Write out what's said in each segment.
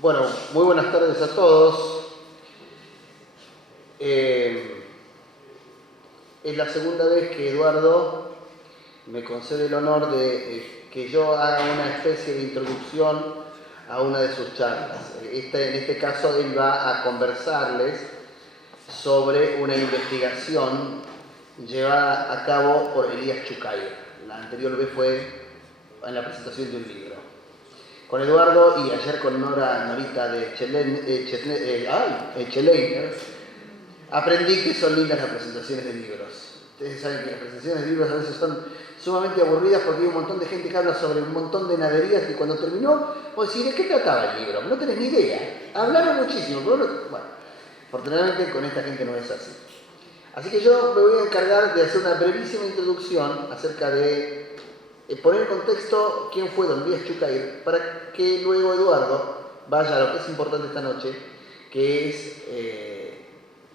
Bueno, muy buenas tardes a todos. Es la segunda vez que Eduardo me concede el honor de que yo haga una especie de introducción a una de sus charlas. En este caso él va a conversarles sobre una investigación llevada a cabo por Elías Chukai. La anterior vez fue en la presentación de un libro. Con Eduardo y ayer con Norita de Cheleiner, aprendí que son lindas las presentaciones de libros. Ustedes saben que las presentaciones de libros a veces son sumamente aburridas porque hay un montón de gente que habla sobre un montón de naderías y cuando terminó, vos decís, ¿de qué trataba el libro? No tenés ni idea. Hablaron muchísimo, pero bueno, afortunadamente con esta gente no es así. Así que yo me voy a encargar de hacer una brevísima introducción acerca de poner en contexto quién fue don Elías Chukai, para que luego Eduardo vaya a lo que es importante esta noche, que es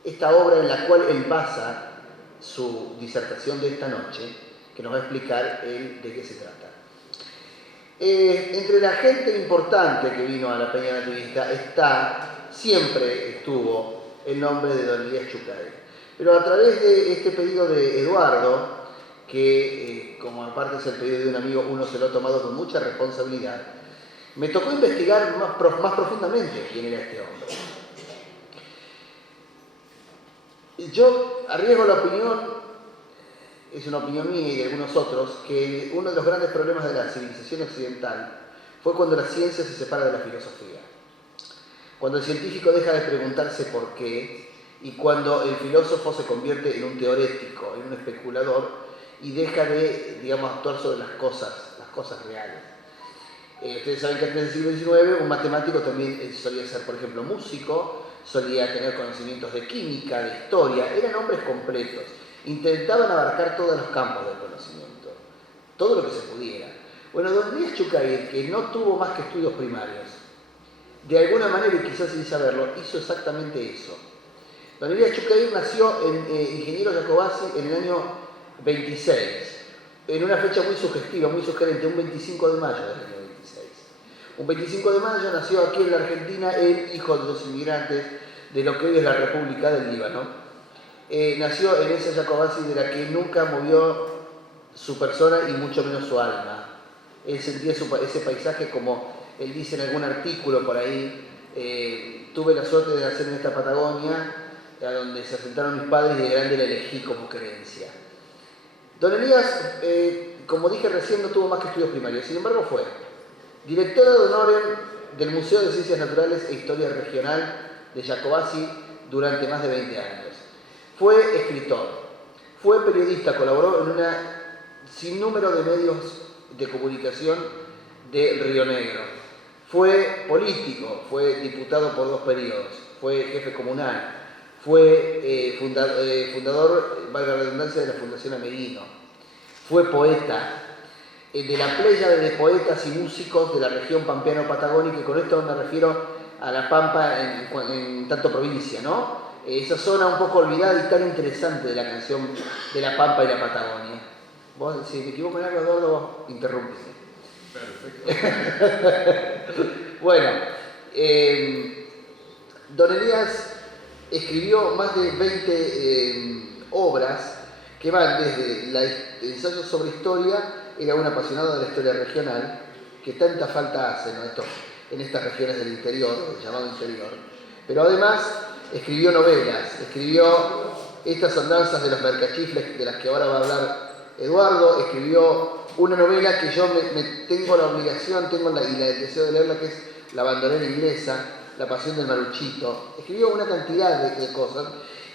esta obra en la cual él basa su disertación de esta noche, que nos va a explicar él de qué se trata. Entre la gente importante que vino a la Peña Nativista siempre estuvo el nombre de don Elías Chukai. Pero a través de este pedido de Eduardo, que como aparte es el pedido de un amigo, uno se lo ha tomado con mucha responsabilidad, me tocó investigar más profundamente quién era este hombre. Yo arriesgo la opinión, es una opinión mía y de algunos otros, que uno de los grandes problemas de la civilización occidental fue cuando la ciencia se separa de la filosofía. Cuando el científico deja de preguntarse por qué y cuando el filósofo se convierte en un teorético, en un especulador y deja de, digamos, actuar sobre las cosas reales. Ustedes saben que antes del siglo XIX un matemático también solía ser, por ejemplo, músico, solía tener conocimientos de química, de historia, eran hombres completos, intentaban abarcar todos los campos del conocimiento, todo lo que se pudiera. Bueno, don Elías Chukai, que no tuvo más que estudios primarios, de alguna manera, y quizás sin saberlo, hizo exactamente eso. Don Elías Chukai nació en Ingeniero Jacobacci en el año 26, en una fecha muy sugestiva, muy sugerente, un 25 de mayo del año 26. Un 25 de mayo nació aquí en la Argentina el hijo de los inmigrantes de lo que hoy es la República del Líbano. Nació en esa Jacobacci de la que nunca movió su persona y mucho menos su alma. Él sentía ese paisaje como él dice en algún artículo por ahí, tuve la suerte de nacer en esta Patagonia, a donde se asentaron mis padres y de grande la elegí como creencia. Don Elías, como dije recién, no tuvo más que estudios primarios, sin embargo fue director de honorem del Museo de Ciencias Naturales e Historia Regional de Jacobacci durante más de 20 años. Fue escritor, fue periodista, colaboró en un sinnúmero de medios de comunicación de Río Negro. Fue político, fue diputado por 2 periodos, fue jefe comunal, fue fundador, valga la redundancia, de la Fundación Ameguino. Fue poeta, de la pléyade de poetas y músicos de la región pampeano-patagónica, y con esto me refiero a la Pampa en tanto provincia, ¿no? Esa zona un poco olvidada y tan interesante de la canción de la Pampa y la Patagonia. Vos, si me equivoco en algo, Eduardo, vos interrumpime. Perfecto. Bueno, don Elías escribió más de 20 obras que van desde el ensayo sobre historia, era un apasionado de la historia regional, que tanta falta hace, ¿no? En estas regiones del interior, el llamado interior, pero además escribió novelas, escribió estas andanzas de los mercachifles de las que ahora va a hablar Eduardo, escribió una novela que yo me tengo la obligación, y el deseo de leerla, que es La bandolera inglesa, La pasión del Maruchito. Escribió una cantidad de cosas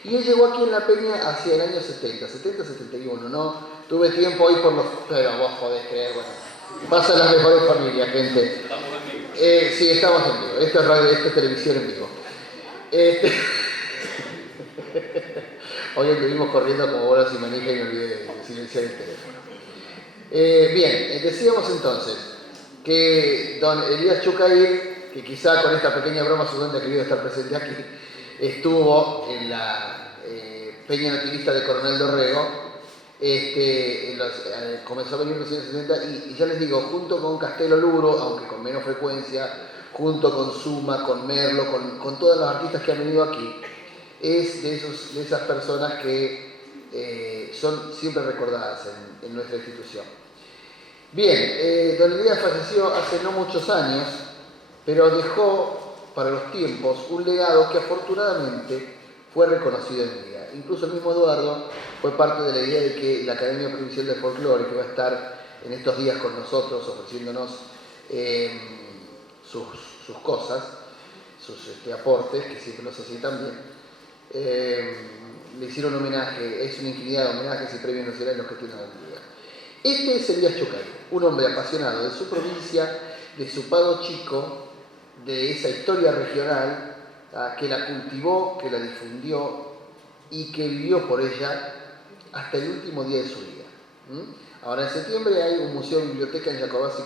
y él llegó aquí en La Peña hacia el año 70-71, ¿no? Tuve tiempo hoy por los... Pero vos podés creer, bueno. Pasan las mejores familias, gente. Estamos en vivo. Sí, estamos en vivo. Esto es radio, esto es televisión en vivo. Hoy anduvimos corriendo como bolas y manija y me olvidé de silenciar el teléfono. Bien, decíamos entonces que don Elías Chukai, que quizá con esta pequeña broma su donde ha querido estar presente aquí, estuvo en la Peña Nativista de Coronel Dorrego, comenzó a venir en los años 60 y ya les digo, junto con Castelo Luro, aunque con menos frecuencia, junto con Suma, con Merlo, con todos los artistas que han venido aquí, es de esas personas que son siempre recordadas en nuestra institución. Bien, don Elías falleció hace no muchos años, pero dejó para los tiempos un legado que afortunadamente fue reconocido en vida. Incluso el mismo Eduardo fue parte de la idea de que la Academia Provincial de Folclore, que va a estar en estos días con nosotros ofreciéndonos sus cosas, sus aportes, que siempre nos hacen tan bien, le hicieron homenaje, es una infinidad de homenajes y premios nacionales los que tiene hoy en día. Este es Elías Chucay, un hombre apasionado de su provincia, de su pago chico, de esa historia regional, que la cultivó, que la difundió y que vivió por ella hasta el último día de su vida. Ahora en septiembre hay un museo biblioteca en Jacobasi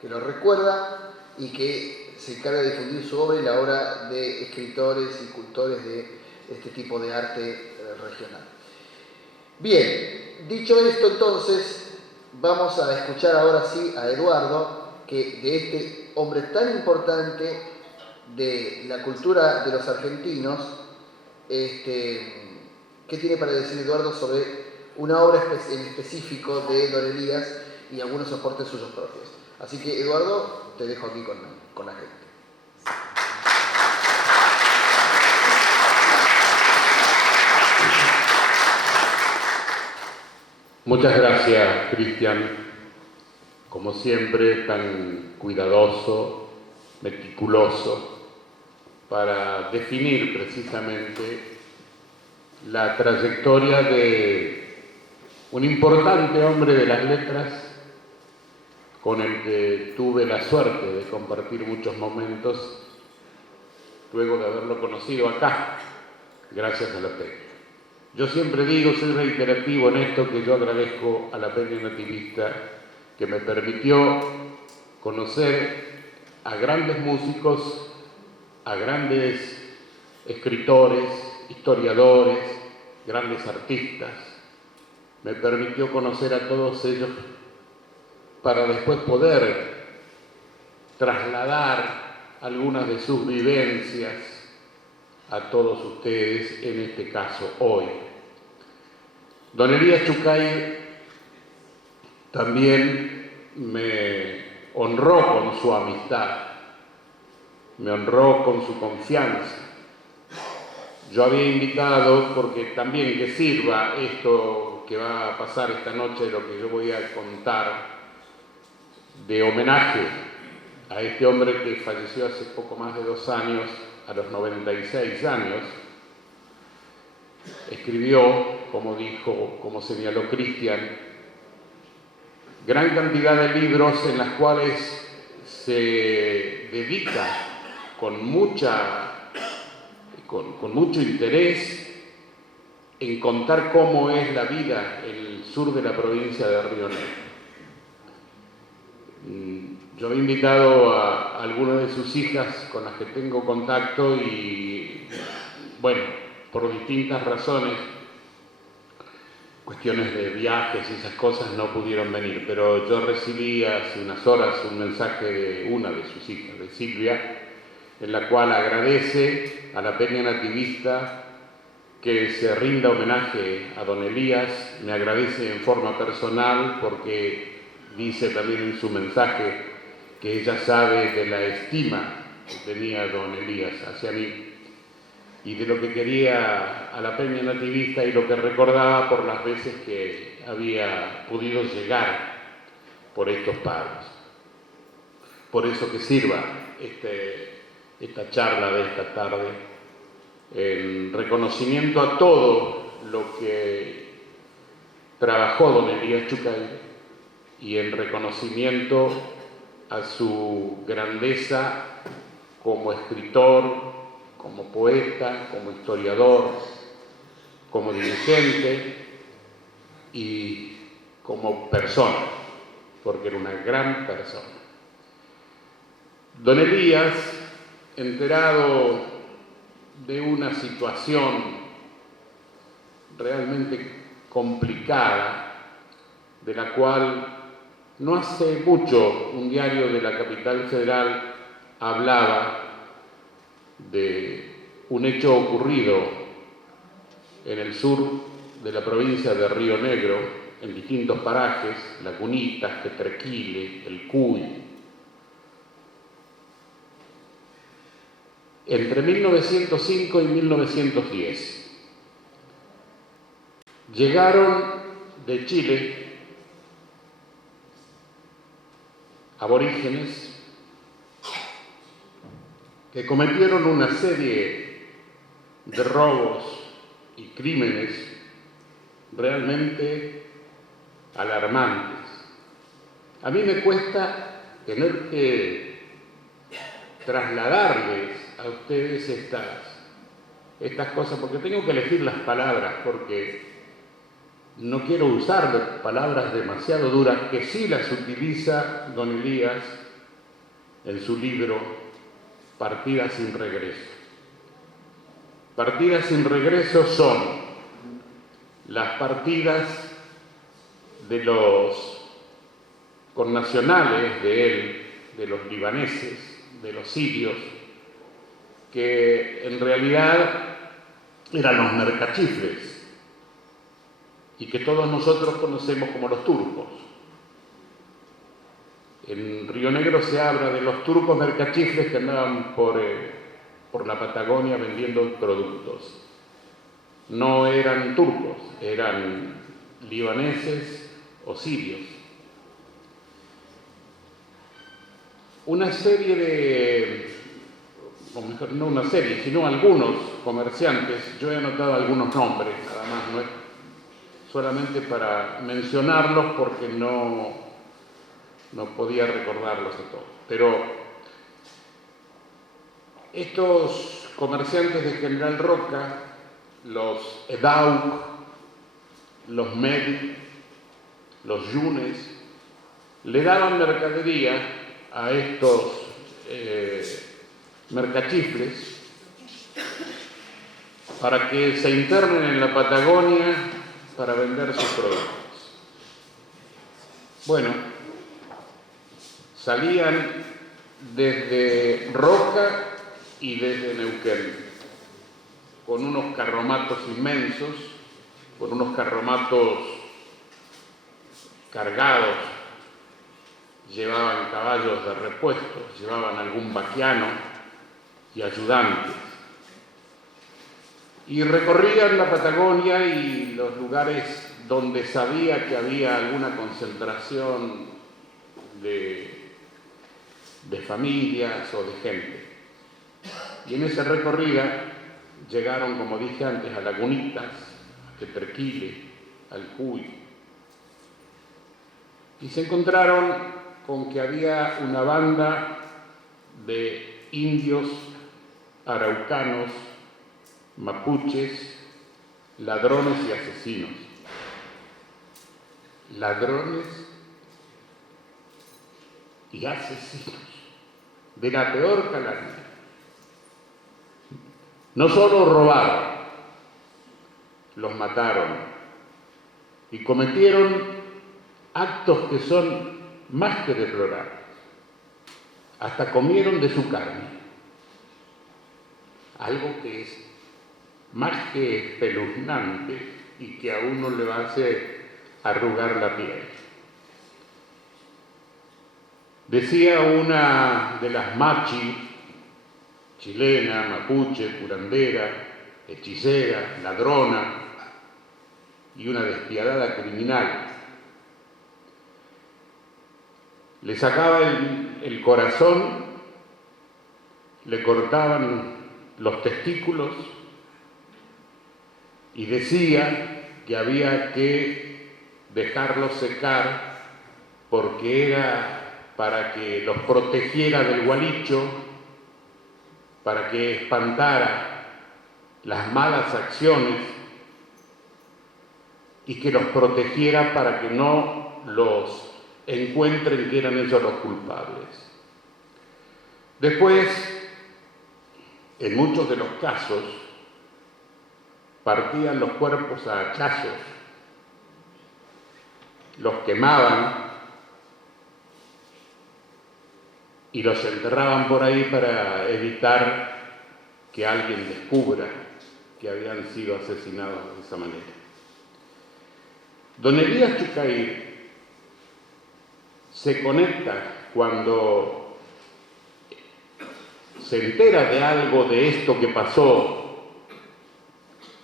que lo recuerda y que se encarga de difundir su obra y la obra de escritores y cultores de este tipo de arte regional. Bien, dicho esto entonces, vamos a escuchar ahora sí a Eduardo, que de este hombre tan importante de la cultura de los argentinos, ¿qué tiene para decir Eduardo sobre una obra en específico de don Elías y algunos aportes suyos propios? Así que Eduardo, te dejo aquí con la gente. Muchas gracias, Cristian. Como siempre, tan cuidadoso, meticuloso, para definir precisamente la trayectoria de un importante hombre de las letras con el que tuve la suerte de compartir muchos momentos luego de haberlo conocido acá, gracias a la Peña. Yo siempre digo, soy reiterativo en esto, que yo agradezco a la Peña Nativista que me permitió conocer a grandes músicos, a grandes escritores, historiadores, grandes artistas. Me permitió conocer a todos ellos para después poder trasladar algunas de sus vivencias a todos ustedes, en este caso hoy. Don Elías Chucay también me honró con su amistad, me honró con su confianza. Yo había invitado, porque también que sirva esto que va a pasar esta noche, lo que yo voy a contar, de homenaje a este hombre que falleció hace poco más de 2 años, a los 96 años. Escribió, como señaló Cristian, gran cantidad de libros en las cuales se dedica con mucho interés en contar cómo es la vida en el sur de la provincia de Río Negro. Yo he invitado a algunas de sus hijas con las que tengo contacto y, bueno, por distintas razones, cuestiones de viajes y esas cosas, no pudieron venir, pero yo recibí hace unas horas un mensaje de una de sus hijas, de Silvia, en la cual agradece a la Peña Nativista que se rinda homenaje a don Elías. Me agradece en forma personal porque dice también en su mensaje que ella sabe de la estima que tenía don Elías hacia mí y de lo que quería a la Peña Nativista y lo que recordaba por las veces que había podido llegar por estos pagos. Por eso que sirva esta charla de esta tarde en reconocimiento a todo lo que trabajó don Elías Chucay y en reconocimiento a su grandeza como escritor, como poeta, como historiador, como dirigente y como persona, porque era una gran persona. Don Elías, enterado de una situación realmente complicada, de la cual no hace mucho un diario de la capital federal hablaba de un hecho ocurrido en el sur de la provincia de Río Negro, en distintos parajes, Lagunitas, Quetrequile, El Cuy. Entre 1905 y 1910 llegaron de Chile aborígenes que cometieron una serie de robos y crímenes realmente alarmantes. A mí me cuesta tener que trasladarles a ustedes estas cosas, porque tengo que elegir las palabras, porque no quiero usar palabras demasiado duras, que sí las utiliza don Elías en su libro Partidas sin regreso. Partidas sin regreso son las partidas de los connacionales de él, de los libaneses, de los sirios, que en realidad eran los mercachifles y que todos nosotros conocemos como los turcos. En Río Negro se habla de los turcos mercachifles que andaban por la Patagonia vendiendo productos. No eran turcos, eran libaneses o sirios. Una serie de, o mejor, no una serie, sino algunos comerciantes, yo he anotado algunos nombres, nada más, no es solamente para mencionarlos porque no podía recordarlos a todos. Pero estos comerciantes de General Roca, los Edauk, los Medi, los Yunes, le daban mercadería a estos mercachifles para que se internen en la Patagonia para vender sus productos. Bueno, salían desde Roca y desde Neuquén, con unos carromatos inmensos, con unos carromatos cargados, llevaban caballos de repuesto, llevaban algún vaquiano y ayudantes. Y recorrían la Patagonia y los lugares donde sabía que había alguna concentración de familias o de gente. Y en esa recorrida llegaron, como dije antes, a Lagunitas, a Quetrequile, al Cuy. Y se encontraron con que había una banda de indios araucanos, mapuches, ladrones y asesinos. Ladrones y asesinos de la peor calaña. No solo robaron, los mataron y cometieron actos que son más que deplorables. Hasta comieron de su carne, algo que es más que espeluznante y que a uno le hace arrugar la piel. Decía una de las machi, chilena, mapuche, curandera, hechicera, ladrona y una despiadada criminal, le sacaba el corazón, le cortaban los testículos y decía que había que dejarlos secar porque era para que los protegiera del gualicho, para que espantara las malas acciones y que los protegiera para que no los encuentren que eran ellos los culpables. Después, en muchos de los casos, partían los cuerpos a hachazos, los quemaban y los enterraban por ahí para evitar que alguien descubra que habían sido asesinados de esa manera. Don Elías Chucair se conecta cuando se entera de algo de esto que pasó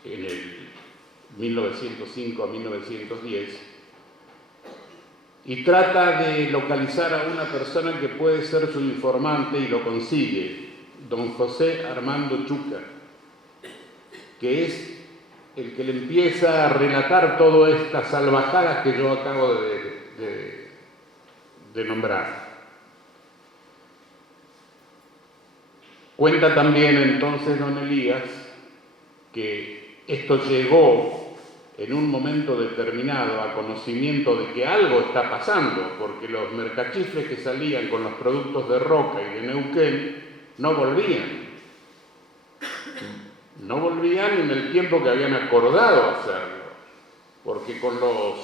en el 1905 a 1910 y trata de localizar a una persona que puede ser su informante y lo consigue, don José Armando Chuca, que es el que le empieza a relatar todas estas salvajadas que yo acabo de nombrar. Cuenta también entonces don Elías que esto llegó en un momento determinado a conocimiento de que algo está pasando, porque los mercachifles que salían con los productos de Roca y de Neuquén no volvían. No volvían en el tiempo que habían acordado hacerlo, porque con los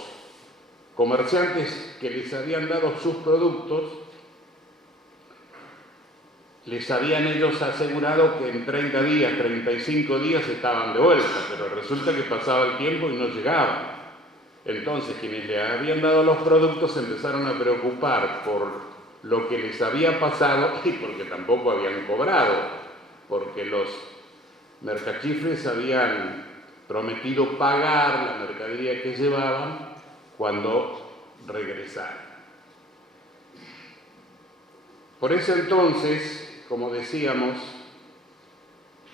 comerciantes que les habían dado sus productos, les habían ellos asegurado que en 30 días, 35 días estaban de vuelta, pero resulta que pasaba el tiempo y no llegaban. Entonces, quienes le habían dado los productos se empezaron a preocupar por lo que les había pasado y porque tampoco habían cobrado, porque los mercachifles habían prometido pagar la mercadería que llevaban cuando regresaran. Por eso entonces, como decíamos,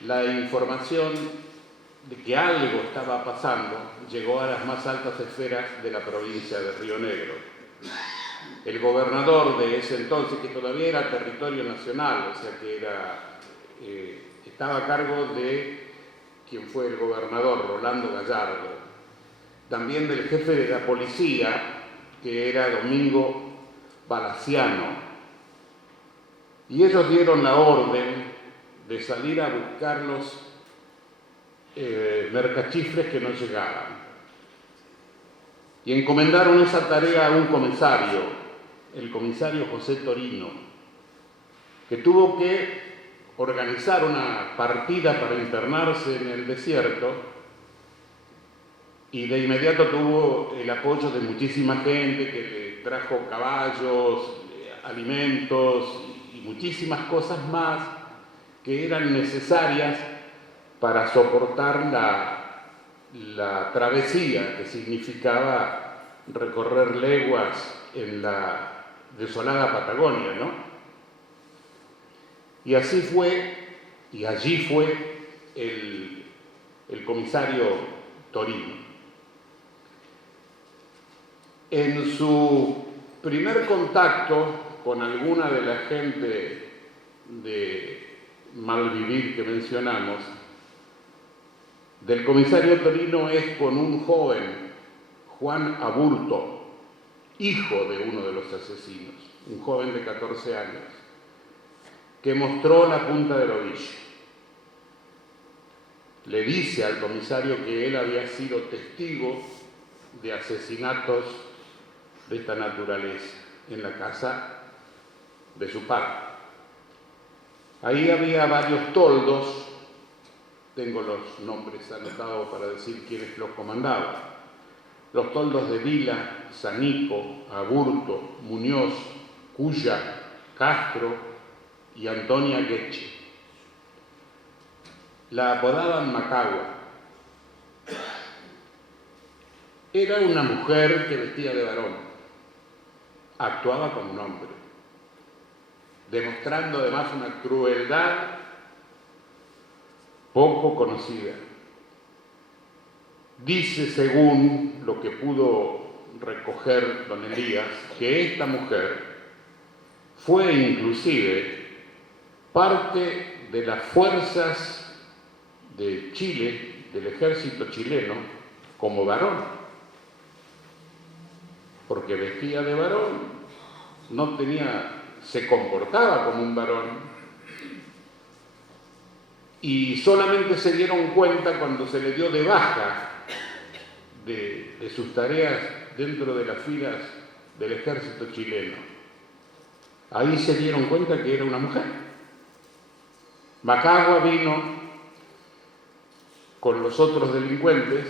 la información de que algo estaba pasando llegó a las más altas esferas de la provincia de Río Negro. El gobernador de ese entonces, que todavía era territorio nacional, o sea que estaba a cargo de quien fue el gobernador, Rolando Gallardo, también del jefe de la policía, que era Domingo Balaciano, y ellos dieron la orden de salir a buscar los mercachifles que no llegaban. Y encomendaron esa tarea a un comisario, el comisario José Torino, que tuvo que organizar una partida para internarse en el desierto y de inmediato tuvo el apoyo de muchísima gente que le trajo caballos, alimentos y muchísimas cosas más que eran necesarias para soportar la travesía que significaba recorrer leguas en la desolada Patagonia, ¿no? Y así fue, y allí fue el comisario Torino. En su primer contacto con alguna de la gente de malvivir que mencionamos, del comisario Torino es con un joven, Juan Aburto, hijo de uno de los asesinos, un joven de 14 años, que mostró la punta del ovillo. Le dice al comisario que él había sido testigo de asesinatos de esta naturaleza en la casa de su padre. Ahí había varios toldos, tengo los nombres anotados para decir quiénes los comandaban. Los toldos de Vila, Sanico, Aburto, Muñoz, Cuya, Castro y Antonia Gueche. La apodaban Macagua. Era una mujer que vestía de varón, actuaba como un hombre, demostrando además una crueldad poco conocida. Dice, según lo que pudo recoger don Elías, que esta mujer fue inclusive parte de las fuerzas de Chile, del ejército chileno, como varón, porque vestía de varón, se comportaba como un varón, y solamente se dieron cuenta cuando se le dio de baja de sus tareas dentro de las filas del ejército chileno. ahí se dieron cuenta que era una mujer. Macagua vino con los otros delincuentes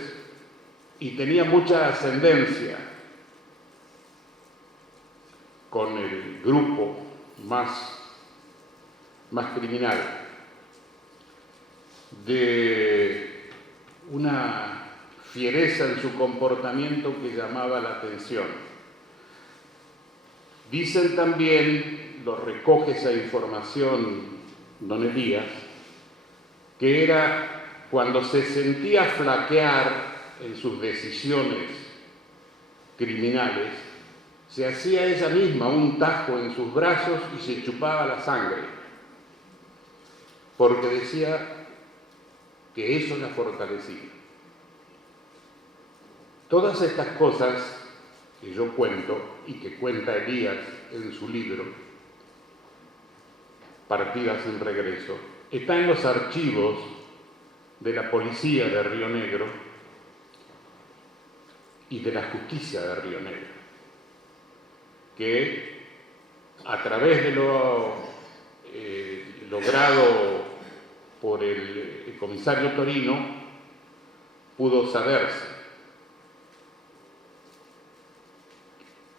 y tenía mucha ascendencia con el grupo más criminal, de una fiereza en su comportamiento que llamaba la atención. Dicen también, lo recoge esa información don Elías, que era cuando se sentía flaquear en sus decisiones criminales, se hacía ella misma un tajo en sus brazos y se chupaba la sangre, porque decía que eso la fortalecía. Todas estas cosas que yo cuento y que cuenta Elías en su libro, Partida sin regreso, están en los archivos de la policía de Río Negro y de la justicia de Río Negro, que a través de lo logrado por el comisario Torino pudo saberse.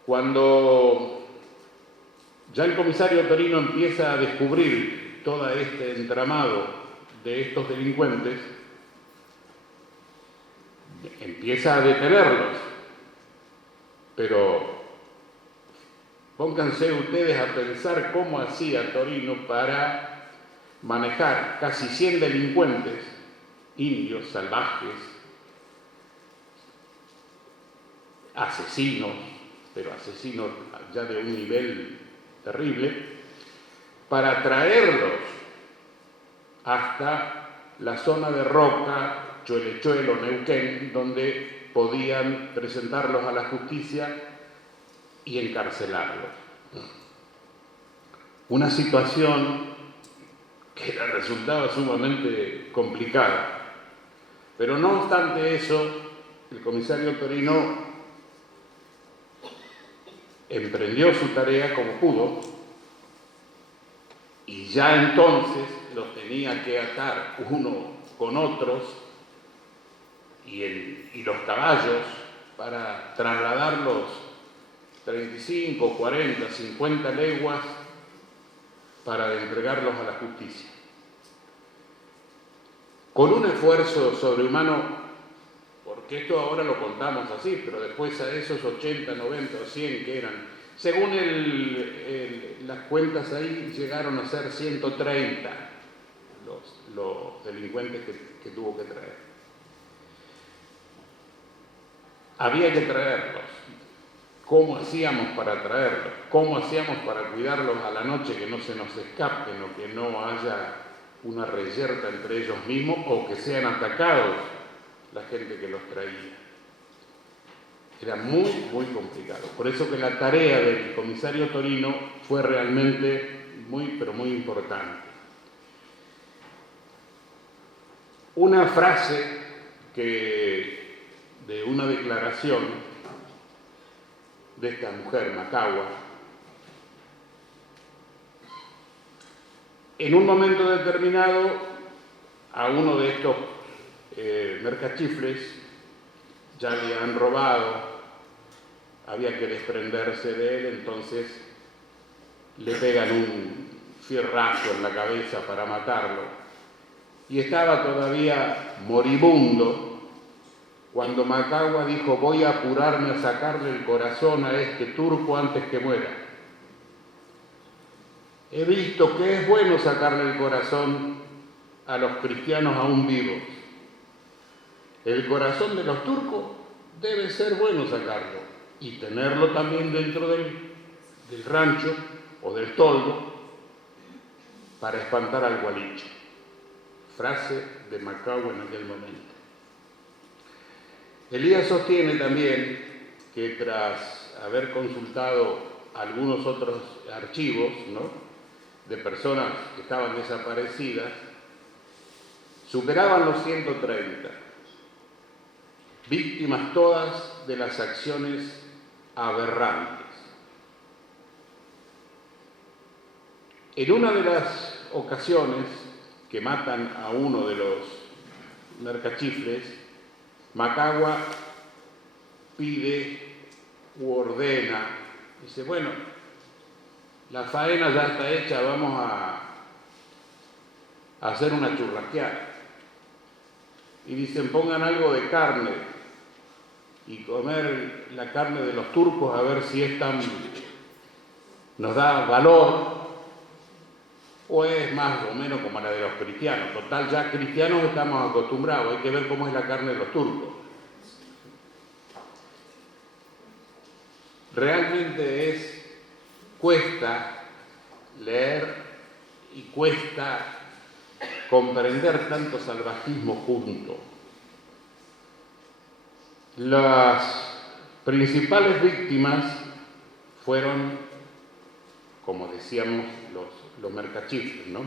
Cuando ya el comisario Torino empieza a descubrir todo este entramado de estos delincuentes, empieza a detenerlos, pero pónganse ustedes a pensar cómo hacía Torino para manejar casi 100 delincuentes, indios, salvajes, asesinos, pero asesinos ya de un nivel terrible, para traerlos hasta la zona de Roca, Choelechuelo, Neuquén, donde podían presentarlos a la justicia y encarcelarlos. Una situación que resultaba sumamente complicada. Pero no obstante eso, el comisario Torino emprendió su tarea como pudo y ya entonces los tenía que atar uno con otros y los caballos para trasladarlos 35, 40, 50 leguas para entregarlos a la justicia. Con un esfuerzo sobrehumano, porque esto ahora lo contamos así, pero después a esos 80, 90 o 100 que eran, según las cuentas ahí, llegaron a ser 130 los delincuentes que tuvo que traer. Había que traerlos. ¿Cómo hacíamos para traerlos? ¿Cómo hacíamos para cuidarlos a la noche, que no se nos escapen o que no haya una reyerta entre ellos mismos o que sean atacados la gente que los traía? Era muy, muy complicado. Por eso que la tarea del comisario Torino fue realmente muy, pero muy importante. Una frase de una declaración de esta mujer, Macagua, en un momento determinado a uno de estos mercachifles ya le han robado, había que desprenderse de él, entonces le pegan un fierrazo en la cabeza para matarlo. Y estaba todavía moribundo cuando Macagua dijo: voy a apurarme a sacarle el corazón a este turco antes que muera. He visto que es bueno sacarle el corazón a los cristianos aún vivos. El corazón de los turcos debe ser bueno sacarlo y tenerlo también dentro del rancho o del toldo para espantar al gualicho. Frase de Macagua en aquel momento. Elías sostiene también que tras haber consultado algunos otros archivos, ¿no?, de personas que estaban desaparecidas, superaban los 130, víctimas todas de las acciones aberrantes. En una de las ocasiones que matan a uno de los mercachifles, Macagua pide u ordena, dice, bueno, la faena ya está hecha, vamos a hacer una churrasqueada. Y dicen, pongan algo de carne y comer la carne de los turcos a ver si nos da valor o es más o menos como la de los cristianos. Total, ya cristianos estamos acostumbrados, hay que ver cómo es la carne de los turcos. Realmente cuesta leer y cuesta comprender tanto salvajismo junto. Las principales víctimas fueron, como decíamos, los mercachifles, ¿no?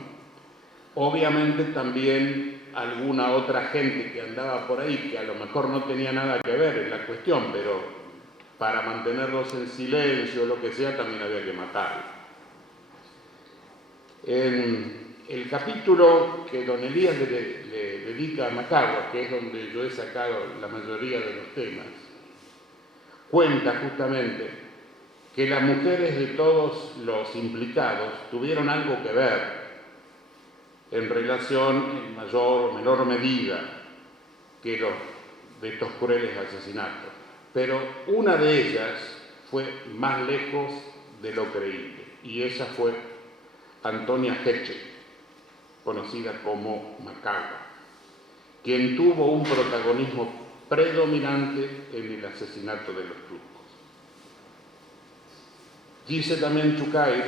Obviamente también alguna otra gente que andaba por ahí, que a lo mejor no tenía nada que ver en la cuestión, pero para mantenerlos en silencio o lo que sea, también había que matarlos. En el capítulo que don Elías le dedica a Macagua, que es donde yo he sacado la mayoría de los temas, cuenta justamente que las mujeres de todos los implicados tuvieron algo que ver en relación en mayor o menor medida que de estos crueles asesinatos. Pero una de ellas fue más lejos de lo creíble, y esa fue Antonia Heche, conocida como Macagua, quien tuvo un protagonismo predominante en el asesinato de los turcos. Dice también Chucay,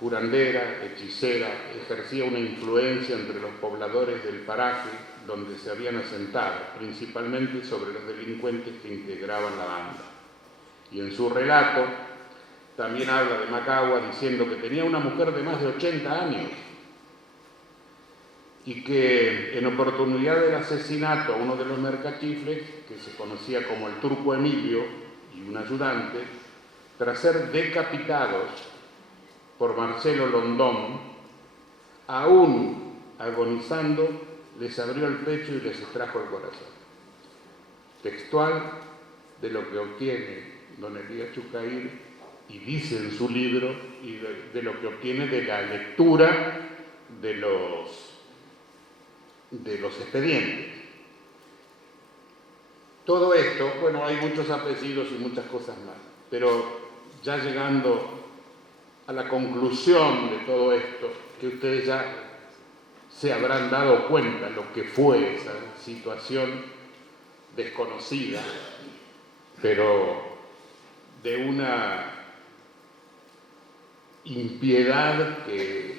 curandera, hechicera, ejercía una influencia entre los pobladores del paraje donde se habían asentado, principalmente sobre los delincuentes que integraban la banda. Y en su relato también habla de Macagua diciendo que tenía una mujer de más de 80 años y que en oportunidad del asesinato a uno de los mercachifles, que se conocía como el turco Emilio y un ayudante, tras ser decapitados por Marcelo Londón, aún agonizando, les abrió el pecho y les extrajo el corazón. Textual de lo que obtiene don Elías Chucair, y dice en su libro, y de lo que obtiene de la lectura de los expedientes. Todo esto, bueno, hay muchos apellidos y muchas cosas más, pero ya llegando a la conclusión de todo esto, que ustedes ya se habrán dado cuenta lo que fue esa situación desconocida, pero de una impiedad que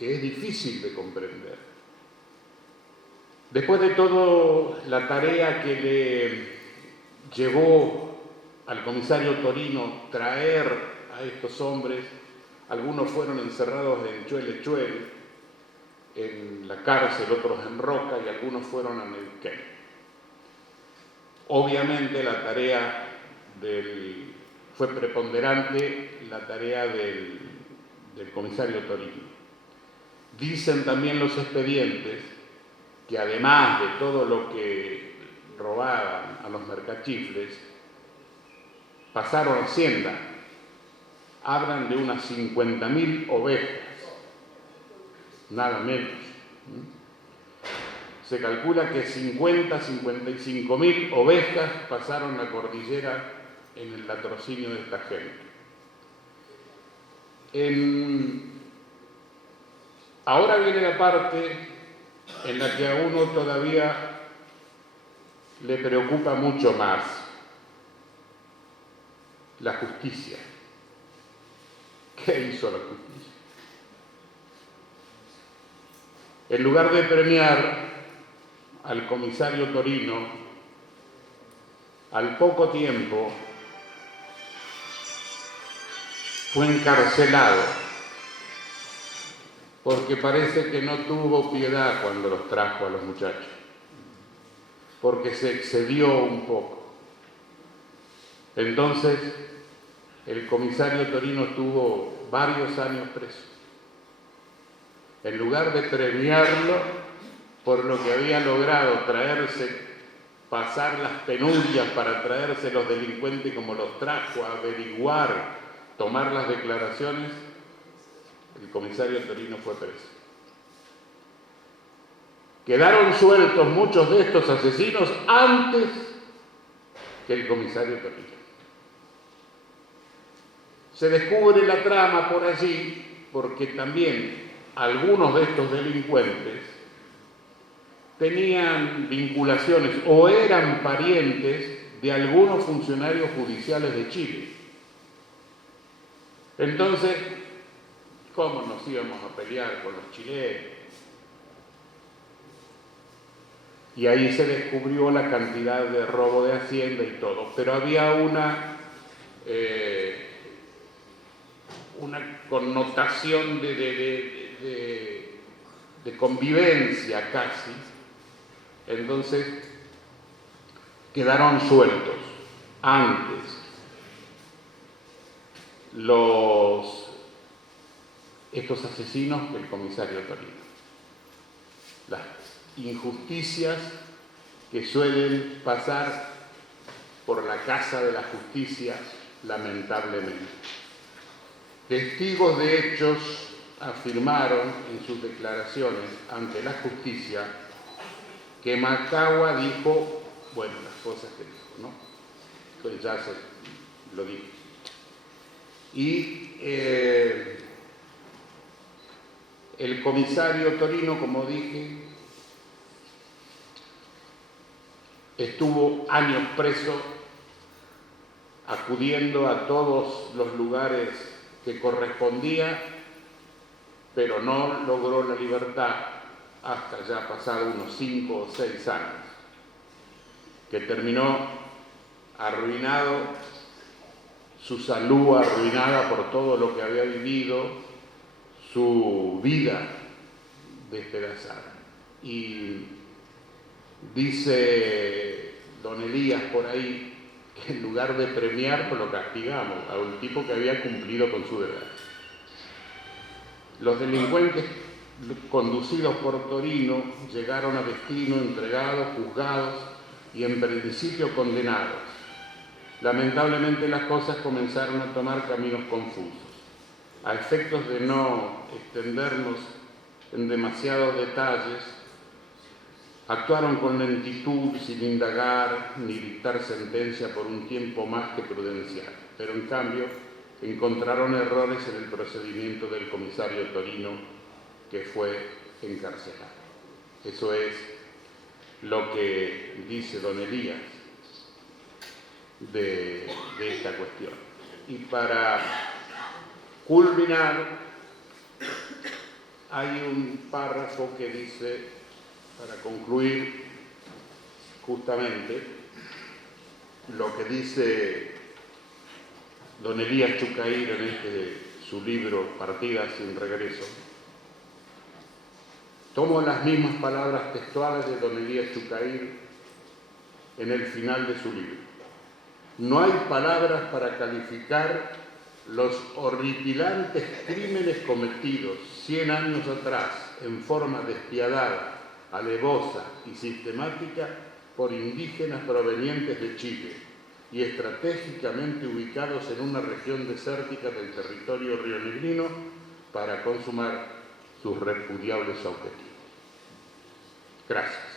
es difícil de comprender. Después de todo, la tarea que le llevó al comisario Torino traer a estos hombres, algunos fueron encerrados en Chuele, en la cárcel, otros en Roca y algunos fueron a Neuquén. Obviamente la tarea fue preponderante la tarea del comisario Torino. Dicen también los expedientes que además de todo lo que robaban a los mercachifles, pasaron a Hacienda. Hablan de unas 50.000 ovejas, nada menos. Se calcula que 55.000 ovejas pasaron la cordillera en el latrocinio de esta gente. Ahora viene la parte en la que a uno todavía le preocupa mucho más: la justicia. ¿Qué hizo la justicia? En lugar de premiar al comisario Torino, al poco tiempo fue encarcelado, porque parece que no tuvo piedad cuando los trajo a los muchachos, porque se excedió un poco. Entonces, el comisario Torino estuvo varios años preso. en lugar de premiarlo por lo que había logrado pasar las penurias para traerse los delincuentes como los trajo, averiguar, tomar las declaraciones, el comisario Torino fue preso. Quedaron sueltos muchos de estos asesinos antes que el comisario Torino. Se descubre la trama por allí porque también algunos de estos delincuentes tenían vinculaciones o eran parientes de algunos funcionarios judiciales de Chile. Entonces, ¿cómo nos íbamos a pelear con los chilenos? Y ahí se descubrió la cantidad de robo de hacienda y todo, pero había una connotación de convivencia casi. Entonces quedaron sueltos antes estos asesinos que el comisario Torino. Las injusticias que suelen pasar por la casa de la justicia, lamentablemente. Testigos de hechos afirmaron en sus declaraciones ante la justicia que Macagua dijo, bueno, las cosas que dijo, ¿no? Pues ya se lo dijo. Y el comisario Torino, como dije, estuvo años preso, acudiendo a todos los lugares que correspondía, pero no logró la libertad hasta ya pasado unos 5 o 6 años, que terminó arruinado, su salud arruinada por todo lo que había vivido, su vida despedazada. Y dice don Elías por ahí que en lugar de premiarlo lo castigamos a un tipo que había cumplido con su deber. Los delincuentes conducidos por Torino llegaron a destino entregados, juzgados y en principio condenados. Lamentablemente las cosas comenzaron a tomar caminos confusos. A efectos de no extendernos en demasiados detalles, actuaron con lentitud, sin indagar ni dictar sentencia por un tiempo más que prudencial, pero en cambio encontraron errores en el procedimiento del comisario Torino, que fue encarcelado. Eso es lo que dice don Elías de esta cuestión. Y para culminar, hay un párrafo que dice, para concluir justamente, lo que dice don Elías Chucair en su libro Partidas sin regreso. Tomo las mismas palabras textuales de don Elías Chucair en el final de su libro. No hay palabras para calificar los horripilantes crímenes cometidos 100 años atrás en forma despiadada, alevosa y sistemática por indígenas provenientes de Chile y estratégicamente ubicados en una región desértica del territorio rionegrino para consumar sus repudiables objetivos. Gracias.